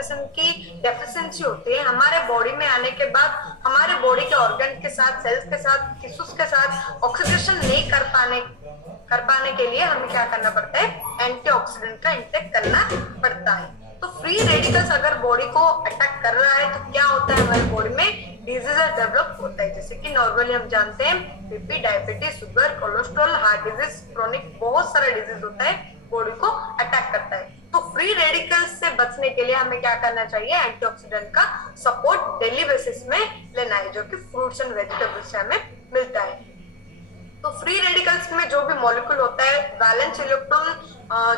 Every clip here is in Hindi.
ऑक्सीजन की डेफिशिएंसी होती है हमारे बॉडी में आने के बाद, हमारे बॉडी के ऑर्गन के साथ, सेल्स के साथ, टिश्यूज के साथ ऑक्सीडेशन नहीं कर पाने के लिए हमें क्या करना पड़ता है, एंटीऑक्सीडेंट का इंटेक करना पड़ता है। तो फ्री रेडिकल्स अगर बॉडी को अटैक कर रहा है तो क्या होता है, हमारी बॉडी में डिजीजेस डेवलप होता है, जैसे कि नॉर्मली हम जानते हैं BP, diabetes, sugar, cholesterol, heart disease, chronic, बहुत सारा डिजीज होता है बॉडी को अटैक करता है। तो फ्री रेडिकल्स से बचने के लिए हमें क्या करना चाहिए, एंटीऑक्सीडेंट का सपोर्ट डेली बेसिस में लेना है, जो कि फ्रूट्स एंड वेजिटेबल्स से हमें मिलता है। तो फ्री रेडिकल्स में जो भी मॉलिक्यूल होता है, वैलेंस इलेक्ट्रॉन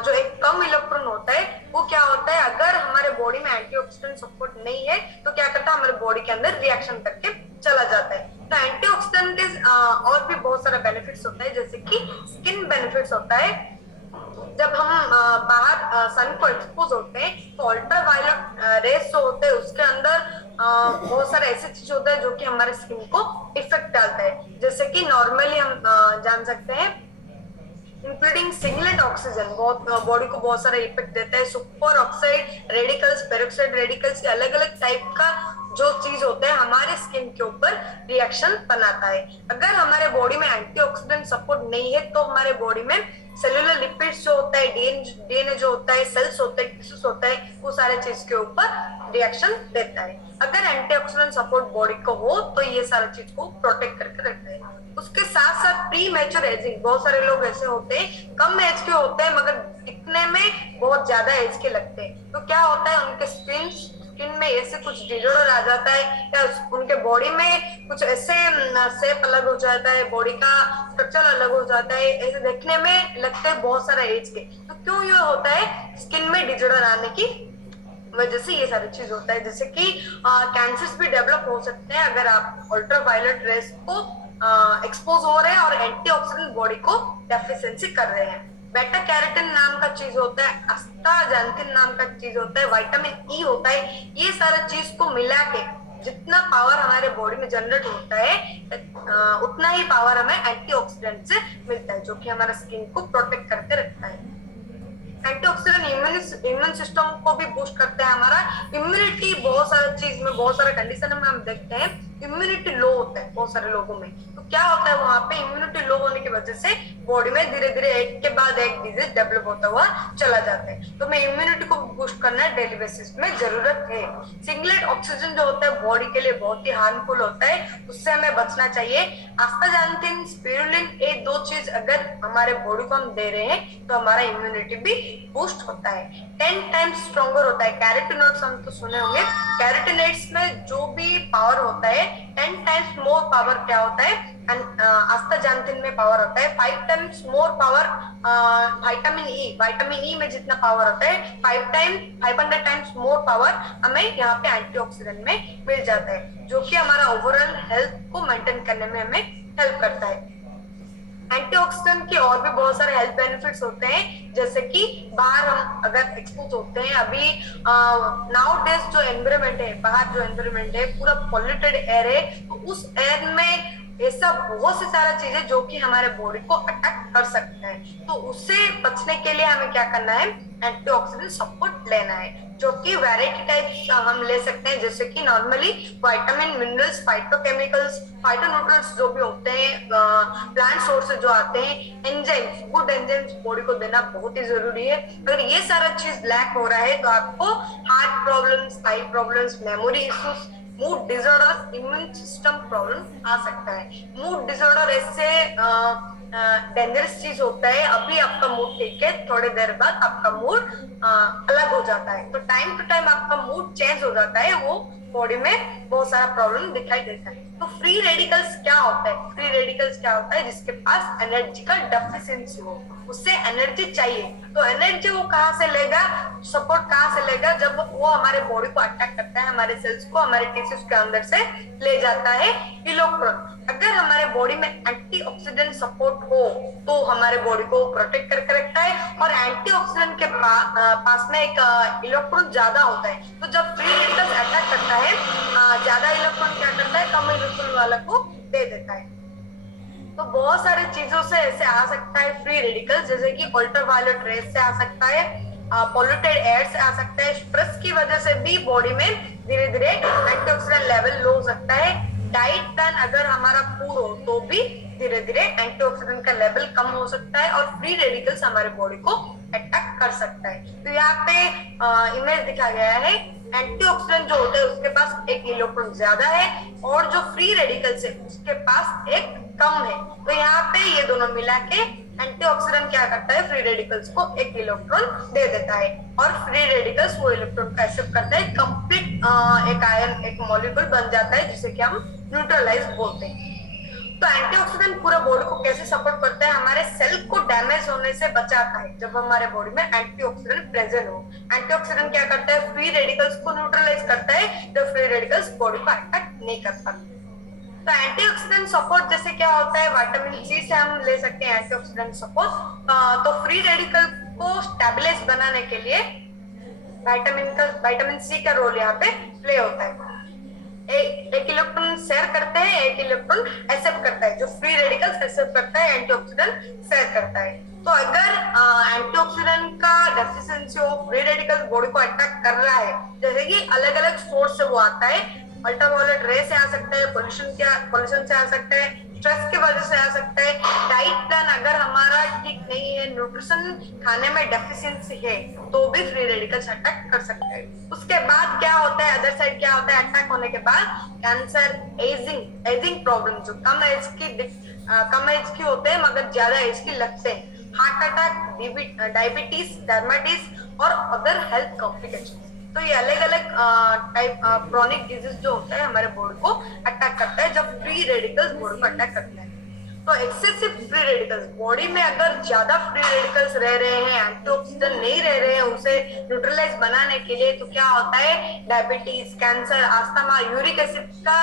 जो एक कम इलेक्ट्रॉन होता है, वो क्या होता है, अगर हमारे बॉडी में एंटीऑक्सीडेंट सपोर्ट नहीं है तो क्या करता है, हमारे बॉडी के अंदर रिएक्शन करके चला जाता है। तो एंटीऑक्सीडेंट के और भी बहुत सारा बेनिफिट्स होता है, जैसे कि स्किन बेनिफिट्स होता है। जब हम बाहर सन को एक्सपोज होते हैं तो अल्ट्रावायलेट रेस जो होते हैं उसके अंदर बहुत सारे ऐसे चीज होते हैं जो कि हमारे स्किन को इफेक्ट डालता है, जैसे कि नॉर्मली हम जान सकते हैं इंक्लूडिंग सिंगलेट ऑक्सीजन बहुत बॉडी को बहुत सारा इफेक्ट देता है। Super oxide radicals, peroxide radicals, अलग अलग टाइप का जो चीज होता है हमारे स्किन के ऊपर रिएक्शन बनाता है। अगर हमारे बॉडी में एंटीऑक्सीडेंट सपोर्ट नहीं है तो हमारे बॉडी में सेलुलर लिपिड्स जो होता है, डीएनए जो होता है, सेल्स होते हैं, टिश्यूज होता है, वो सारे चीज के ऊपर रिएक्शन देता है। अगर एंटीऑक्सीडेंट सपोर्ट बॉडी को हो तो ये सारा चीज को प्रोटेक्ट करके रखता है। उसके साथ साथ प्री मैच्योर एजिंग, बहुत सारे लोग ऐसे होते हैं कम एज के होते हैं मगर दिखने में बहुत ज्यादा एज के लगते हैं, तो क्या होता है, उनके स्किन में ऐसे कुछ डिसऑर्डर आ जाता है या उनके बॉडी में कुछ ऐसे शेप अलग हो जाता है, बॉडी का स्ट्रक्चर अलग हो जाता है, ऐसे देखने में लगते हैं बहुत सारा एज के। तो क्यों ये होता है, स्किन में डिसऑर्डर आने की वजह से ये सारी चीज होता है। जैसे कि कैंसर्स भी डेवलप हो सकते हैं अगर आप अल्ट्रावायलेट रेस को एक्सपोज हो रहे हैं और एंटीऑक्सीडेंट बॉडी को डेफिशिएंसी कर रहे हैं। बेटा कैरोटीन नाम का चीज होता है, अस्ताजैंथिन नाम का चीज होता है, विटामिन ई होता है, ये सारा चीज को मिला के जितना पावर हमारे बॉडी में जनरेट होता है उतना ही पावर हमें एंटीऑक्सीडेंट से मिलता है, जो कि हमारा स्किन को प्रोटेक्ट करके रखता है। एंटीऑक्सीडेंट इम्यून सिस्टम को भी बूस्ट करता है, हमारा इम्यूनिटी बहुत सारा चीज में, बहुत सारे कंडीशन में हम देखते हैं इम्यूनिटी लो होता है बहुत सारे लोगों में। तो क्या होता है, वहां पे इम्यूनिटी लो होने की वजह से बॉडी में धीरे धीरे एक के बाद एक डिजीज डेवलप होता हुआ चला जाता है। तो हमें इम्यूनिटी को बूस्ट करना डेली बेसिस में जरूरत है। सिंगलेट ऑक्सीजन जो होता है बॉडी के लिए बहुत ही हार्मफुल होता है, उससे हमें बचना चाहिए। आस्ताजैंथिन, स्पिरुलिन, ये दो चीज अगर हमारे बॉडी को हम दे रहे हैं तो हमारा इम्यूनिटी भी बूस्ट होता है। 10 टाइम्स स्ट्रॉन्गर होता है। कैरोटीनॉइड्स हम तो सुने होंगे, कैरोटीनॉइड्स में जो भी पावर होता है 10 टाइम्स मोर पावर क्या होता है, आस्ताजैंथिन में पावर होता है 5 times more power. Vitamin E में जितना पावर होता है 500 टाइम्स मोर पावर हमें यहाँ पे एंटीऑक्सीडेंट में मिल जाता है, जो कि हमारा ओवरऑल हेल्थ को मेंटेन करने में हमें हेल्प करता है। एंटीऑक्सीडेंट के और भी बहुत सारे हेल्थ बेनिफिट्स होते हैं, जैसे कि बाहर हम अगर एक्सपोज होते हैं, अभी नाउ डेज जो एनवायरनमेंट है, बाहर जो एनवायरनमेंट है पूरा पॉल्यूटेड एयर है, तो उस एयर में ऐसा बहुत सी सारा चीजें जो कि हमारे बॉडी को अटैक कर सकते हैं। तो उससे बचने के लिए हमें क्या करना है, एंटीऑक्सीडेंट सपोर्ट लेना है, जो कि वैरायटी टाइप्स हम ले सकते हैं, जैसे कि normally vitamin, minerals, phytochemicals, phytonutrients जो भी होते हैं, प्लांट सोर्स से जो आते हैं, एंजाइम्स, गुड एंजाइम्स बॉडी को देना बहुत ही जरूरी है। अगर ये सारा चीज लैक हो रहा है तो आपको heart problems, eye problems, memory issues, mood disorder, immune system problem आ सकता है। मूड डिसऑर्डर ऐसे डेंजरस चीज होता है, अभी आपका मूड ठीक है, थोड़ी देर बाद आपका मूड अलग हो जाता है। तो टाइम टू टाइम आपका मूड चेंज हो जाता है, वो बॉडी में बहुत सारा प्रॉब्लम दिखाई देता है। तो फ्री रेडिकल्स क्या होता है, फ्री रेडिकल्स क्या होता है, जिसके पास एनर्जी का डेफिशिएंसी हो, उससे एनर्जी चाहिए, तो एनर्जी वो कहाँ से लेगा, सपोर्ट कहाँ से लेगा, जब वो हमारे बॉडी को अटैक करता है, हमारे सेल्स को हमारे टिश्यूज के अंदर से ले जाता है इलेक्ट्रॉन। अगर हमारे बॉडी में एंटीऑक्सीडेंट सपोर्ट हो तो हमारे बॉडी को प्रोटेक्ट करके रखता है, और एंटीऑक्सीडेंट के पास में एक इलेक्ट्रॉन ज्यादा होता है, तो जब फ्री रेडिकल्स अटैक करता है, ज्यादा इलेक्ट्रॉन क्या करता है, कम इलेक्ट्रॉन वाला को दे देता है। तो बहुत सारे चीजों से ऐसे आ सकता है फ्री रेडिकल्स, जैसे कि अल्ट्रावायलेट रेस से आ सकता है, पॉल्यूटेड एयर से आ सकता है, स्ट्रेस की वजह से भी बॉडी में धीरे धीरे एंटीऑक्सीडेंट लेवल लो हो सकता है, डाइट प्लान अगर हमारा पूरा हो तो भी धीरे धीरे एंटीऑक्सीडेंट का लेवल कम हो सकता है और फ्री रेडिकल्स हमारे बॉडी को अटैक कर सकता है। तो यहाँ पे इमेज दिखा गया है, एंटीऑक्सीडेंट जो होते हैं उसके पास एक इलेक्ट्रॉन ज्यादा है और जो फ्री रेडिकल्स है उसके पास एक कम है। तो यहाँ पे ये दोनों मिला के एंटीऑक्सीडेंट क्या करता है, फ्री रेडिकल्स को एक इलेक्ट्रॉन दे देता है और फ्री रेडिकल्स वो इलेक्ट्रॉन का एक्सेप्ट करता है, कंप्लीट एक आयन एक मॉलिक्यूल बन जाता है जिसे कि हम न्यूट्रलाइज बोलते हैं। तो एंटीऑक्सीडेंट पूरा बॉडी को कैसे सपोर्ट करता है, हमारे सेल को डैमेज होने से बचाता है। जब हमारे बॉडी में एंटीऑक्सीडेंट प्रेजेंट हो, एंटीऑक्सीडेंट क्या करता है, फ्री रेडिकल्स को न्यूट्रलाइज करता है, जो फ्री रेडिकल्स बॉडी को अटैक नहीं कर पाते। तो एंटीऑक्सीडेंट सपोर्ट जैसे क्या होता है, विटामिन सी से हम ले सकते हैं एंटीऑक्सीडेंट सपोर्ट। तो फ्री रेडिकल को स्टेबलाइज बनाने के लिए विटामिन सी का रोल यहाँ पे प्ले होता है। एक इलेक्ट्रॉन शेयर करते हैं, एक इलेक्ट्रॉन एक्सेप्ट करता है, जो फ्री रेडिकल्स एक्सेप्ट करता है एंटीऑक्सीडेंट शेयर करता है। तो अगर एंटीऑक्सीडेंट का deficiency of free radicals body को अटैक कर रहा है, जैसे कि अलग अलग सोर्स से वो आता है, अल्ट्रावायलेट रे से आ सकता है, पोल्यूशन से आ सकता है, स्ट्रेस की वजह से आ सकता है, डाइट प्लान अगर हमारा ठीक नहीं है, न्यूट्रिशन खाने में डेफिशिएंसी है तो भी फ्री रेडिकल्स अटैक कर सकते हैं। उसके बाद क्या होता है, अदर साइड क्या होता है, अटैक होने के बाद कैंसर, एजिंग प्रॉब्लम, जो कम एज की होते हैं मगर ज्यादा एज की लगते हैं, हार्ट अटैक, डायबिटीज, डर्माटिस और अदर हेल्थ कॉम्प्लिकेशन। तो ये अलग अलग टाइप क्रोनिक डिजीज जो होता है हमारे बॉडी को अटैक करता है जब फ्री रेडिकल्स बॉडी को अटैक करता है। तो एक्सेसिव फ्री रेडिकल्स बॉडी में अगर ज्यादा फ्री रेडिकल्स रह रहे हैं, एंटीऑक्सीडेंट नहीं रह रहे हैं उसे न्यूट्रलाइज बनाने के लिए, तो क्या होता है, diabetes, cancer, asthma, uric acid का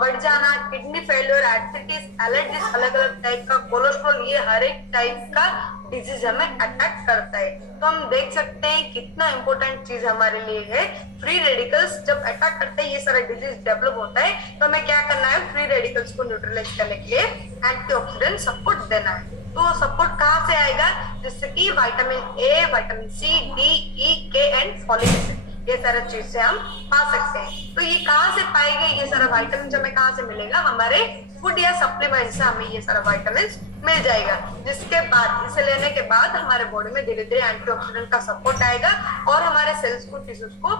बढ़ जाना, किडनी फेलियर, एथराइटिस, एलर्जीज, अलग अलग टाइप का कोलेस्ट्रॉल, ये हर एक टाइप का डिजीज हमें अटैक करता है। तो हम देख सकते हैं कितना इंपॉर्टेंट चीज हमारे लिए है। फ्री रेडिकल्स जब अटैक करते हैं, ये सारा डिजीज डेवलप होता है, तो हमें क्या करना है, फ्री रेडिकल्स को न्यूट्रलाइज करने के लिए एंटीऑक्सीडेंट सपोर्ट देना है। तो सपोर्ट कहाँ से आएगा, जिससे कि vitamin A, vitamin C, D, E, K and folic acid, ये सारा चीज से हम पा सकते हैं। तो ये कहाँ से पाएंगे, ये सारा विटामिन हमें कहाँ से मिलेगा, हमारे फूड या सप्लीमेंट से हमें ये सारा विटामिन मिल जाएगा, जिसके बाद इसे लेने के बाद हमारे बॉडी में धीरे धीरे एंटीऑक्सीडेंट का सपोर्ट आएगा और हमारे सेल्स को, टिश्यूज को,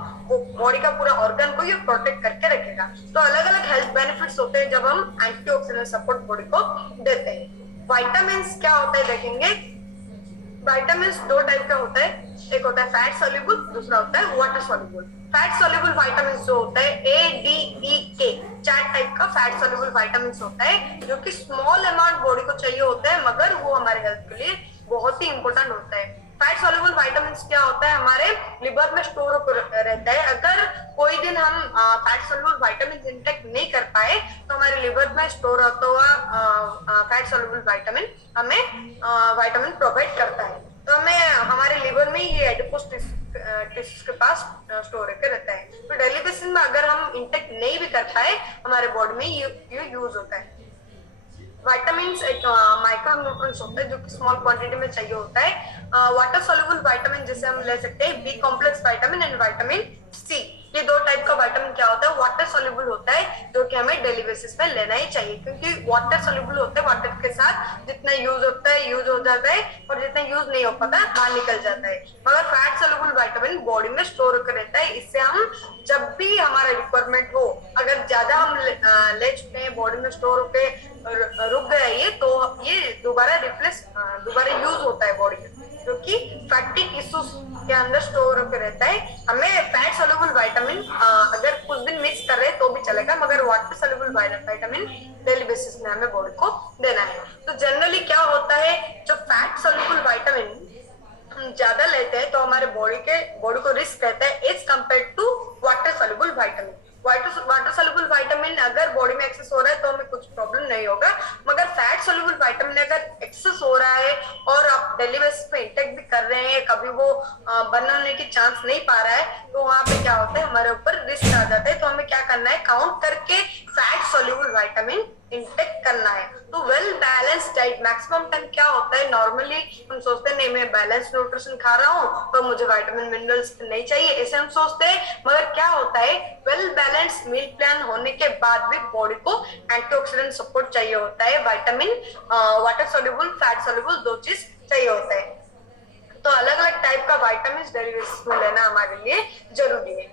बॉडी का पूरा ऑर्गन को ये प्रोटेक्ट करके रखेगा। तो अलग अलग हेल्थ बेनिफिट्स होते हैं जब हम एंटीऑक्सीडेंट सपोर्ट बॉडी को देते हैं। विटामिन क्या होता है देखेंगे, विटामिन दो टाइप का होता है, एक होता है फैट सॉल्युबल, दूसरा होता है water soluble. Fat soluble vitamin जो होता है ए, डी, ई, के, 4 टाइप का फैट सॉल्युबल विटामिन होता है, जो कि स्मॉल अमाउंट बॉडी को चाहिए होता है मगर वो हमारे हेल्थ के लिए बहुत ही इंपॉर्टेंट होता है। फैट सॉल्युबल विटामिन क्या होता है, हमारे लिवर में स्टोर रहता है। अगर कोई दिन हम फैट सॉल्युबल विटामिन इंटेक नहीं कर पाए तो हमारे लिवर में स्टोर होता हुआ फैट सॉल्युबल विटामिन हमें विटामिन प्रोवाइड करता है। तो हमें हमारे लिवर में ये एडिपोज टिश्यूज के पास स्टोर करके रहता है। तो डेली बेसिस में अगर हम इंटेक नहीं भी कर पाए, हमारे बॉडी में ये यूज होता है। विटामिन एक माइक्रो न्यूट्रिएंट्स होता है जो कि स्मॉल क्वांटिटी में चाहिए होता है। वाटर सॉल्युबल विटामिन जैसे हम ले सकते हैं B complex vitamin and vitamin C, ये 2 टाइप का विटामिन क्या होता है, वाटर सॉल्युबल होता है जो कि हमें डेली बेसिस पे लेना ही चाहिए, क्योंकि वाटर सॉल्युबल होता है, वाटर के साथ जितना यूज होता है यूज हो जाता है और जितना यूज नहीं हो पाता बाहर निकल जाता है। मगर फैट सॉल्युबल विटामिन बॉडी में स्टोर होकर रहता है, इससे हम जब भी हमारा रिक्वायरमेंट हो, अगर ज्यादा हम ले चुके हैं बॉडी में स्टोर होकर रुक गया ये, तो ये दोबारा यूज होता है बॉडी में, जो कि फैटी टिश्यूज के अंदर स्टोर होकर रहता है। हमें फैट सॉल्युबल विटामिन अगर कुछ दिन मिक्स कर रहे हैं तो भी चलेगा, मगर water soluble vitamin daily basis में हमें बॉडी को देना है। तो जनरली क्या होता है, जो फैट सॉल्युबल विटामिन हम ज्यादा लेते हैं तो हमारे बॉडी को रिस्क रहता है as compare to water soluble vitamin. Water soluble vitamin अगर बॉडी में एक्सेस हो रहा है तो हमें कुछ प्रॉब्लम नहीं होगा, मगर फैट सॉल्युबल विटामिन अगर एक्सेस हो रहा है और आप डेली बेसिस पे इंटेक भी कर रहे हैं, कभी वो बर्न होने की चांस नहीं पा रहा है, तो वहां पे क्या होता है, हमारे ऊपर रिस्क आ जाता है। तो हमें क्या करना है, काउंट करके फैट सॉल्युबल विटामिन इंटेक करना है। तो well balance diet maximum time क्या होता है, नॉर्मली हम सोचते हैं नहीं मैं बैलेंस न्यूट्रिशन खा रहा हूँ तो मुझे विटामिन मिनरल्स नहीं चाहिए, ऐसे हम सोचते हैं। मगर क्या होता है, वेल बैलेंस मील प्लान होने के बाद भी बॉडी को एंटीऑक्सीडेंट सपोर्ट चाहिए होता है, vitamin water soluble fat soluble दो चीज चाहिए होता है। तो अलग अलग टाइप का विटामिन डेरिवेटिव्स में लेना हमारे लिए जरूरी है।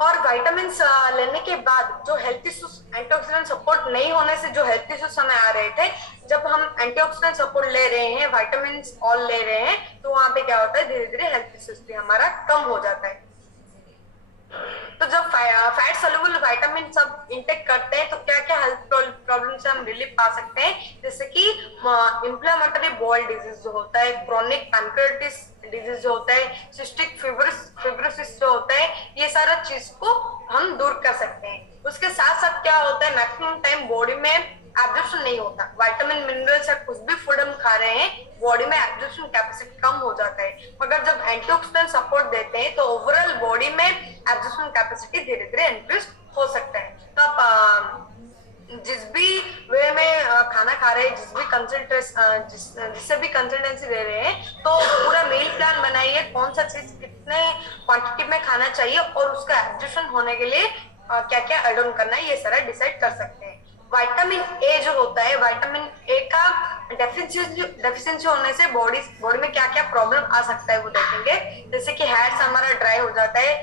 और विटामिन लेने के बाद जो हेल्थ इश्यूज एंटीऑक्सीडेंट सपोर्ट नहीं होने से जो हेल्थ इश्यूज हमें आ रहे थे, जब हम एंटीऑक्सीडेंट सपोर्ट ले रहे हैं, विटामिन ऑल ले रहे हैं, तो वहां पे क्या होता है, धीरे धीरे हेल्थ इश्यूज भी हमारा कम हो जाता है। तो जब फैट सोल्यूबल विटामिन सब इंटेक करते हैं तो क्या क्या हेल्थ प्रॉब्लम से हम रिलीफ पा सकते हैं, जैसे कि इंफ्लेमेटरी बॉल डिजीज जो होता है, क्रोनिक पैनक्रियाटिस डिजीज जो होता है, सिस्टिक फिब्रोसिस जो होता है, ये सारा चीज को हम दूर कर सकते हैं। उसके साथ साथ क्या होता है, मैक्सिमम टाइम बॉडी में एब्जॉर्प्शन नहीं होता, विटामिन मिनरल्स या कुछ भी फूड हम खा रहे हैं, बॉडी में एब्जॉर्प्शन कैपेसिटी कम हो जाता है। मगर जब एंटीऑक्सीडेंट सपोर्ट देते हैं तो ओवरऑल बॉडी में एब्जॉर्प्शन कैपेसिटी धीरे धीरे इंक्रीज हो सकता है। तो आप जिस भी वे में खाना खा रहे हैं, जिस भी जिससे भी कंसल्टेंसी ले रहे हैं, तो पूरा मील प्लान बनाइए, कौन सा चीज कितने क्वांटिटी में खाना चाहिए और उसका एब्जॉर्प्शन होने के लिए क्या क्या ऐड ऑन करना है, ये सारा डिसाइड कर सकते हैं। विटामिन ए जो होता है, विटामिन ए का डेफिशिएंसी होने से बॉडी में क्या क्या प्रॉब्लम आ सकता है वो देखेंगे। जैसे कि हेयर्स हमारा ड्राई हो जाता है,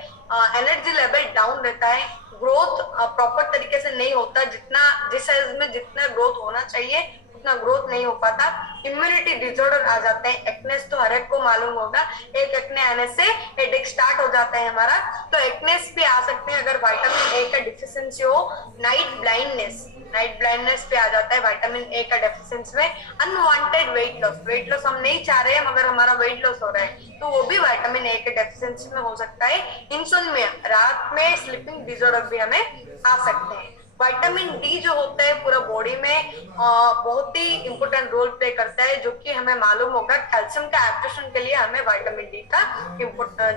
एनर्जी लेवल डाउन रहता है, ग्रोथ प्रॉपर तरीके से नहीं होता, जिस साइज में जितना ग्रोथ होना चाहिए उतना ग्रोथ नहीं हो पाता, इम्यूनिटी डिसऑर्डर आ जाते हैं, एक्नेस तो हर एक को मालूम होगा, एक एक्ने आने से हेडेक स्टार्ट हो जाता है हमारा, तो एक्नेस भी आ सकते हैं अगर विटामिन ए का डिफिशिएंसी हो। नाइट ब्लाइंडनेस पे आ जाता है विटामिन ए का डेफिशिएंसी में। अनवांटेड वेट लॉस हम नहीं चाह रहे हैं मगर हमारा वेट लॉस हो रहा है, तो वो भी विटामिन ए के डेफिशिएंसी में हो सकता है। इंसोम्निया, रात में स्लीपिंग डिसऑर्डर भी हमें आ सकते हैं। विटामिन डी जो होता है पूरा बॉडी में बहुत ही इंपॉर्टेंट रोल प्ले करता है, जो कि हमें मालूम होगा कैल्शियम का एब्जॉर्प्शन के लिए हमें विटामिन डी का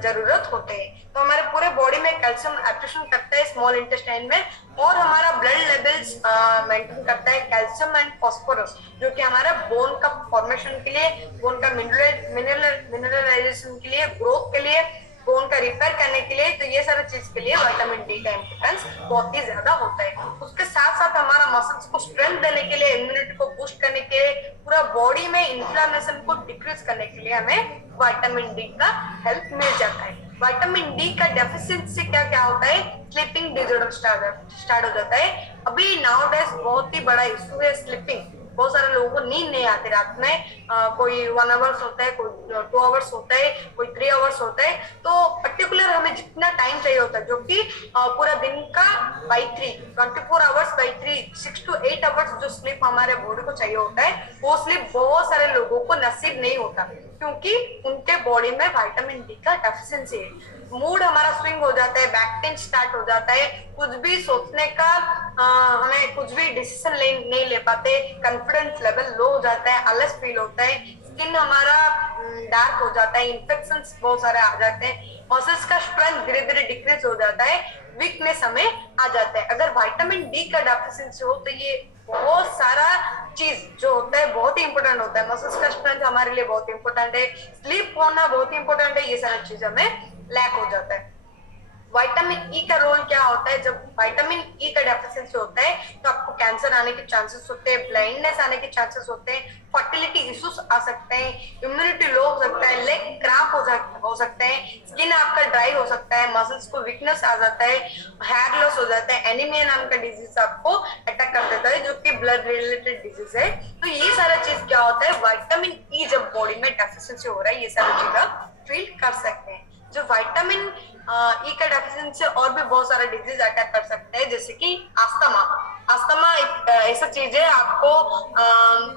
जरूरत होते है। तो हमारे पूरे बॉडी में कैल्शियम एब्जॉर्प्शन करता है स्मॉल इंटेस्टाइन में, और हमारा ब्लड लेवल्स मेंटेन करता है कैल्शियम एंड फास्फोरस, जो कि हमारा बोन का फॉर्मेशन के लिए, बोन का मिनरलाइजेशन के लिए, ग्रोथ के लिए, बोन का रिपेयर करने के लिए, तो ये सारा चीज के लिए विटामिन डी का इम्पोर्टेंस बहुत ही ज्यादा होता है। उसके साथ साथ हमारा मसल्स को स्ट्रेंथ देने के लिए, इम्यूनिटी को बूस्ट करने के लिए, पूरा बॉडी में इन्फ्लेमेशन को डिक्रीज करने के लिए हमें विटामिन डी का हेल्प मिल जाता है। विटामिन डी का डेफिशिएंसी से क्या क्या होता है, स्लीपिंग डिसऑर्डर स्टार्ट हो जाता है। अभी नाउडेज बहुत ही बड़ा इशू है स्लीपिंग, बहुत सारे लोगों को नींद नहीं आती रात में, कोई 1 आवर्स होता है, कोई 2 आवर्स होता है, कोई 3 आवर्स होता है। तो पर्टिकुलर हमें जितना टाइम चाहिए होता है, जो कि पूरा दिन का by 3 24 hours by 3 6 to 8 hours जो स्लीप हमारे बॉडी को चाहिए होता है, वो स्लीप बहुत सारे लोगों को नसीब नहीं होता, क्योंकि उनके बॉडी में विटामिन डी का डेफिशिएंसी है। मूड हमारा स्विंग हो जाता है, बैक पेन स्टार्ट हो जाता है, कुछ भी सोचने का हमें कुछ भी डिसीजन नहीं ले पाते, कॉन्फिडेंस लेवल लो हो जाता है, आलस फील होता है, स्किन हमारा डार्क हो जाता है, इन्फेक्शंस बहुत सारे आ जाते हैं, मसल्स का स्ट्रेंथ धीरे धीरे डिक्रीज हो जाता है, वीकनेस हमें आ जाता है। अगर विटामिन डी का डेफिशिएंसी हो तो ये बहुत सारा चीज जो होता है बहुत ही इंपॉर्टेंट होता है। मसल्स का स्ट्रेंथ हमारे लिए बहुत इंपॉर्टेंट है, स्लीप होना बहुत इंपॉर्टेंट है, ये सारी चीज हमें लैक हो जाता है। विटामिन ई का रोल क्या होता है, जब विटामिन ई का डेफिशिएंसी होता है तो आपको कैंसर आने के चांसेस होते हैं, ब्लाइंडनेस आने के चांसेस होते हैं, फर्टिलिटी इश्यूज आ सकते हैं, इम्यूनिटी लो हो सकता है, लेग क्रैम्प हो सकते हैं, स्किन आपका ड्राई हो सकता है, मसल्स को वीकनेस आ जाता है, हेयर लॉस हो जाता है, एनीमिया नाम का डिजीज आपको अटैक कर देता है, जो कि ब्लड रिलेटेड डिजीज है। तो ये सारा चीज क्या होता है, विटामिन ई जब बॉडी में डेफिशिएंसी हो रहा है, ये सारी चीज आप फील कर सकते हैं। जो विटामिन ई का डेफिशिएंसी और भी बहुत सारे डिजीज अटैक कर सकते हैं, जैसे कि अस्थमा एक ऐसा चीज है, आपको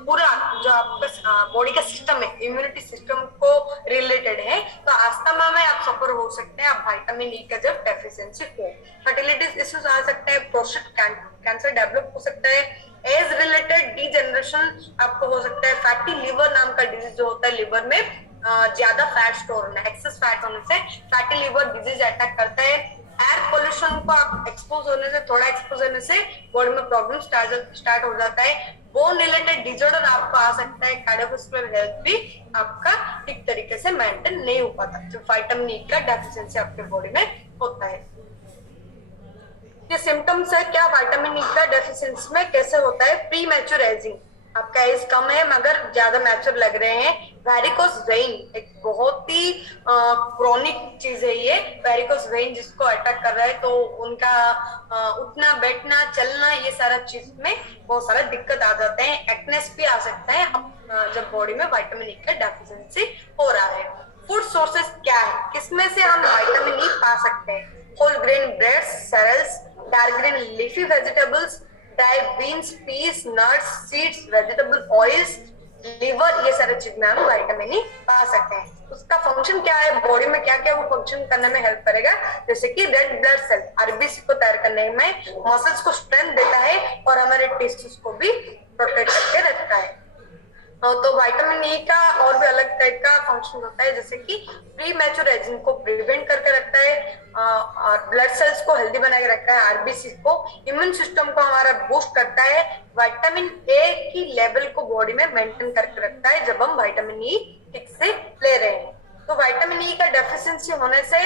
पूरा जो आपका बॉडी का सिस्टम है, इम्यूनिटी सिस्टम को रिलेटेड है, तो अस्थमा में आप सफर हो सकते हैं आप विटामिन ई का जब डेफिशिएंसी हो। फर्टिलिटी इश्यूज आ सकते हैं, प्रोस्टेट कैंसर डेवलप हो सकता है, एज रिलेटेड डीजेनरेशन आपको हो सकता है, फैटी लिवर नाम का डिजीज जो होता है, लिवर में ज्यादा फैट स्टोर होना, एक्सेस फैट होने से फैटी लिवर डिजीज अटैक करता है। एयर पोल्यूशन को आप एक्सपोज होने से, थोड़ा एक्सपोज होने से बॉडी में प्रॉब्लम स्टार्ट हो जाता है। बोन रिलेटेड डिसऑर्डर आपको आ सकता है। कार्डियोवास्कुलर हेल्थ भी आपका ठीक तरीके से मेंटेन नहीं हो पाता जब विटामिन ई का डेफिशिएंसी आपके बॉडी में होता है। ये सिम्टम्स है क्या विटामिन ई का डेफिशिएंसी में कैसे होता है। प्री मैच्योर एजिंग, आपका एज कम है मगर ज्यादा मैच्योर लग रहे हैं। वेरिकोस वेइन एक बहुत ही क्रोनिक चीज है ये। वेरिकोस वेइन जिसको अटैक कर रहा है तो उनका उठना बैठना चलना ये सारा चीज में बहुत सारा दिक्कत आ जाते हैं। एक्नेस भी आ सकता है जब बॉडी में विटामिन ई का डेफिशिएंसी हो रहा है। फूड सोर्सेस क्या है, किसमें से हम विटामिन ई पा सकते हैं। Whole grain breads, cereals, dark green leafy vegetables, dry beans, peas, nuts, seeds, vegetable oils, liver, ये सारे चीज में हम विटामिन ई पा सकते हैं। उसका फंक्शन क्या है, बॉडी में क्या क्या वो फंक्शन करने में हेल्प करेगा, जैसे कि रेड ब्लड सेल आरबीसी को तैयार करने में, मसल्स को स्ट्रेंथ देता है और हमारे टिश्यूज को भी प्रोटेक्ट करके रखता है। तो विटामिन ई का और भी अलग टाइप का फंक्शन होता है, जैसे कि प्री मैच्योर एजिंग को प्रिवेंट करके रखता है और ब्लड सेल्स को हेल्दी बना के रखता है, आरबीसी को, इम्यून सिस्टम को हमारा बूस्ट करता है, विटामिन ए की लेवल को बॉडी में मेंटेन करके रखता है जब हम विटामिन ई ठीक से ले रहे हैं। तो विटामिन ई का डेफिशिएंसी होने से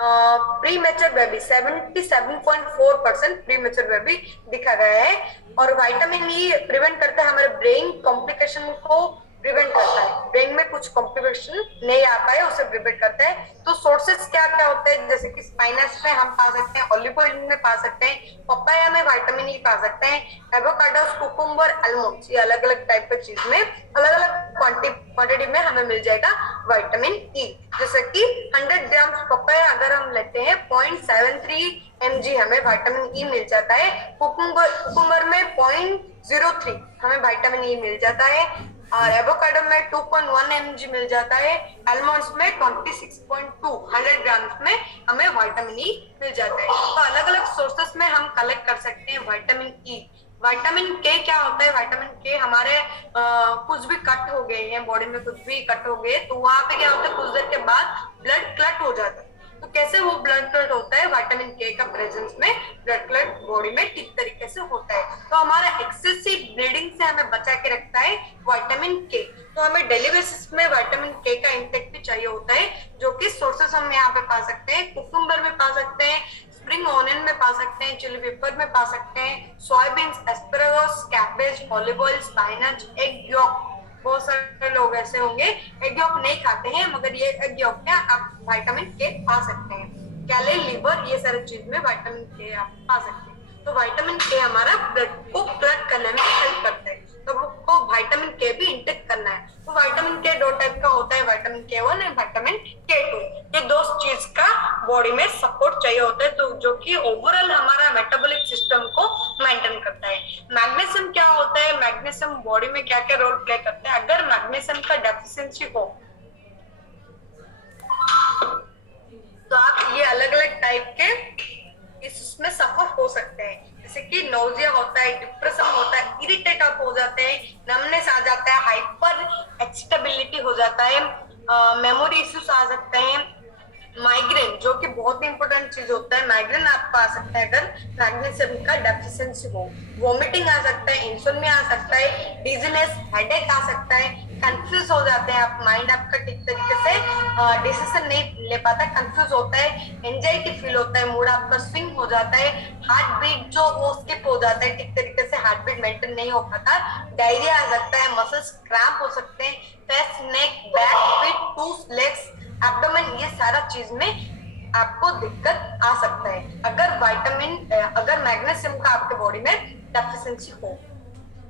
pre mature baby 77.4% pre mature baby दिखा गया है। और विटामिन ई प्रिवेंट करता है हमारे ब्रेन कॉम्प्लिकेशन को, प्रिवेंट करता है, ब्रेन में कुछ कॉम्प्लिकेशन नहीं आ पाए उसे प्रिवेंट करता है। तो सोर्सेस क्या क्या होते हैं, जैसे कि स्पाइनस में हम पा सकते हैं, ऑलिव ऑयल में पा सकते हैं, पपाया में विटामिन ई पा सकते हैं, एवोकाडोस, कुकुम्बर, आलमंड्स, ये अलग अलग टाइप के चीज में अलग अलग क्वांटिटी में हमें मिल जाएगा विटामिन ई। जैसे कि 100 ग्राम पपाया अगर हम लेते हैं 0.73 mg हमें विटामिन ई मिल जाता है। कुकुम्बर में 0.03 हमें विटामिन ई मिल जाता है और एवोकाडो में 2.1 mg मिल जाता है। आलमंड्स में 26.2 100 ग्राम में हमें विटामिन ई मिल जाता है। तो अलग अलग सोर्सेस में हम कलेक्ट कर सकते हैं विटामिन ई। विटामिन के क्या होता है, विटामिन के हमारे कुछ भी कट हो गए हैं बॉडी में, कुछ भी कट हो गए तो वहां पे क्या होता है, कुछ देर के बाद ब्लड क्लट हो जाता है। तो कैसे वो ब्लड क्लट होता है, विटामिन के का प्रेजेंस में ब्लड क्लट बॉडी में ठीक तरीके से होता है। तो हमारा एक्सेसिव ब्लीडिंग से हमें बचा के रखता है विटामिन के। तो हमें डेली बेसिस में विटामिन के का इंटेक भी चाहिए होता है, जो कि सोर्सेस हम यहाँ पे पा सकते हैं। कुकुम्बर में पा सकते हैं, स्प्रिंग ऑनियन में पा सकते हैं, चिली पेपर में पा सकते हैं, soya beans, asparagus, cabbage, olive oil, स्पाइनच, egg York. बहुत सारे लोग ऐसे होंगे एग यॉक नहीं खाते हैं, मगर ये एग यॉक में आप विटामिन के पा सकते हैं। कैले, लिवर, ये सारे चीज में विटामिन के आप पा सकते हैं। तो विटामिन के हमारा ब्लड को क्लट करने में हेल्प करता है, तो आपको विटामिन के भी इंटेक करना है। तो विटामिन के दो टाइप का होता है, विटामिन के 1 और विटामिन के 2। ये दो चीज का बॉडी में सपोर्ट चाहिए होता है, तो जो कि ओवरऑल हमारा मेटाबॉलिक सिस्टम को मेंटेन करता है। मैग्नीशियम क्या होता है, मैग्नीशियम बॉडी में क्या क्या रोल प्ले करता है। अगर मैग्नीशियम का डेफिशिएंसी हो तो आप ये अलग अलग टाइप के इसमें सफर हो सकते हैं, जैसे कि नोजिया होता है, डिप्रेशन होता है, इरिटेट आप हो जाते हैं, नमनेस आ जाता है, हाइपर एक्साइटेबिलिटी हो जाता है, मेमोरी इश्यूज आ सकते हैं, माइग्रेन जो कि बहुत ही इंपॉर्टेंट चीज होता है, माइग्रेन आपको आ सकता है अगर मैग्नीशियम का डेफिशिएंसी हो, वोमिटिंग आ सकता है, इंसोम्निया आ सकता है, डिजीनेस, हेडेक आ सकता है, कंफ्यूज हो जाते हैं आप, माइंड आपका ठीक तरीके से डिसीजन नहीं ले पाता, कंफ्यूज होता है, एंजाइटी फील होता है, मूड आपका स्विंग हो जाता है, हार्ट बीट जो वो स्किप हो जाता है, ठीक तरीके से हार्ट बीट मेंटेन नहीं हो पाता, डायरिया आ सकता है, मसल्स क्रैम्प हो सकते हैं, face, neck, back, feet, tooth, legs, abdomen, ये सारा चीज में आपको दिक्कत आ सकता है अगर मैग्नीशियम का आपके बॉडी में डेफिशिएंसी हो।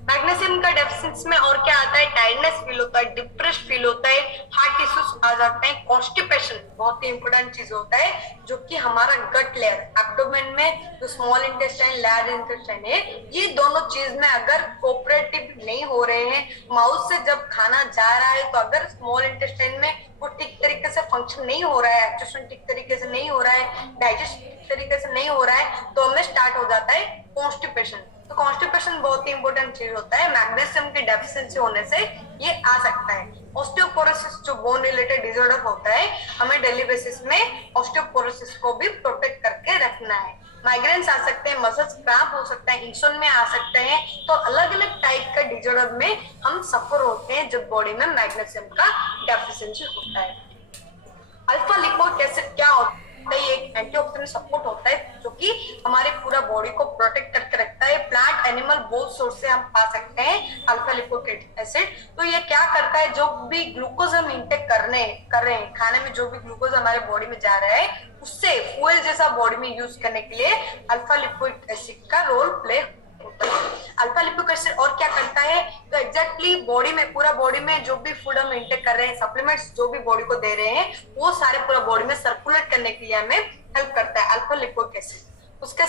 मैग्नीशियम का डेफिशिएंसी में और क्या आता है, टायर्डनेस फील होता है, डिप्रेस फील होता है, हार्ट इश्यूज आ जाते हैं, कॉन्स्टिपेशन बहुत ही इंपॉर्टेंट चीज होता है, जो कि हमारा गट लेयर, एब्डोमेन में जो स्मॉल इंटेस्टाइन, लार्ज इंटेस्टाइन है, ये दोनों चीज में अगर कोऑपरेटिव नहीं हो रहे हैं, माउथ से जब खाना जा रहा है तो अगर स्मॉल इंटेस्टाइन में वो ठीक तरीके से फंक्शन नहीं हो रहा है, एब्जॉर्प्शन ठीक तरीके से नहीं हो रहा है, डाइजेशन ठीक तरीके से नहीं हो रहा है, तो हमें स्टार्ट हो जाता है कॉन्स्टिपेशन। तो कॉन्स्टिपेशन बहुत ही इंपॉर्टेंट चीज होता है, मैग्नीशियम की डेफिशिएंसी होने से ये आ सकता है। ऑस्टियोपोरोसिस जो बोन रिलेटेड डिसऑर्डर होता है, हमें डेली बेसिस में ऑस्टियोपोरोसिस को भी प्रोटेक्ट करके रखना है। माइग्रेन्स आ सकते हैं, मसल्स क्रैम्प हो सकता है, इंसोम्निया आ सकते हैं। तो अलग अलग टाइप का डिजॉर्डर में हम सफर होते हैं जब बॉडी में मैग्नीशियम का डेफिशिएंसी होता है। अल्फा लिपोइक एसिड क्या होता है? ये एक एंटीऑक्सीडेंट सपोर्ट होता है जो कि हमारे पूरा बॉडी को प्रोटेक्ट करके रखता है। प्लांट एनिमल बोथ सोर्स से हम पा सकते हैं अल्फा लिपोइक एसिड। तो ये क्या करता है, जो भी ग्लूकोज हम इंटेक कर रहे हैं, खाने में जो भी ग्लूकोज हमारे बॉडी में जा रहा है, उससे फ्यूल जैसा बॉडी में यूज करने के लिए अल्फा लिपोइक एसिड का रोल प्ले होता है। अल्फा लिपोइक एसिड और क्या करता है, तो एग्जैक्टली बॉडी में, पूरा बॉडी में जो भी फूड हम इंटेक कर रहे हैं, सप्लीमेंट्स जो भी बॉडी को दे रहे हैं, वो सारे पूरा बॉडी में सर्कुलेट करने के लिए हमें हेल्प करता है अल्फा लिपोइक एसिड। उसके